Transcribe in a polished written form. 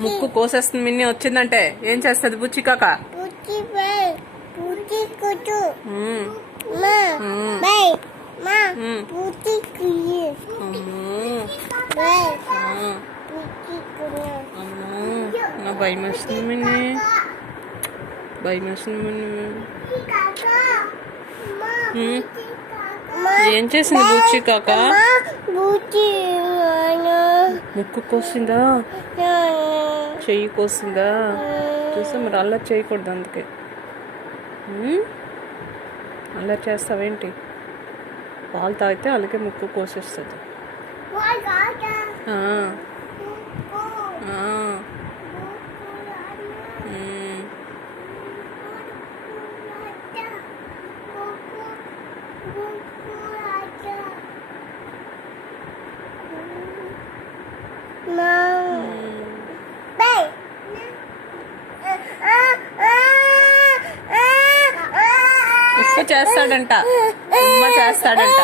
ముక్కు కోసేస్తుంది మిన్ని వచ్చిందంటే ఏం చేస్తుంది బుచ్చి కాక భయం వేస్తుంది మిన్ని భయం వేస్తుంది మిన్ని ఏం చేసింది బుచ్చి కాక ముక్కు కోసిందా చెయ్యి కోసిందా చూసా మరి అల్లరి చేయకూడదు అందుకే అల్లరి చేస్తావేంటి పాలు తాగితే అలాగే ముక్కు కోసేస్తుంది ఉప్పు చేస్తాడంట ఉమ్మ చేస్తాడంట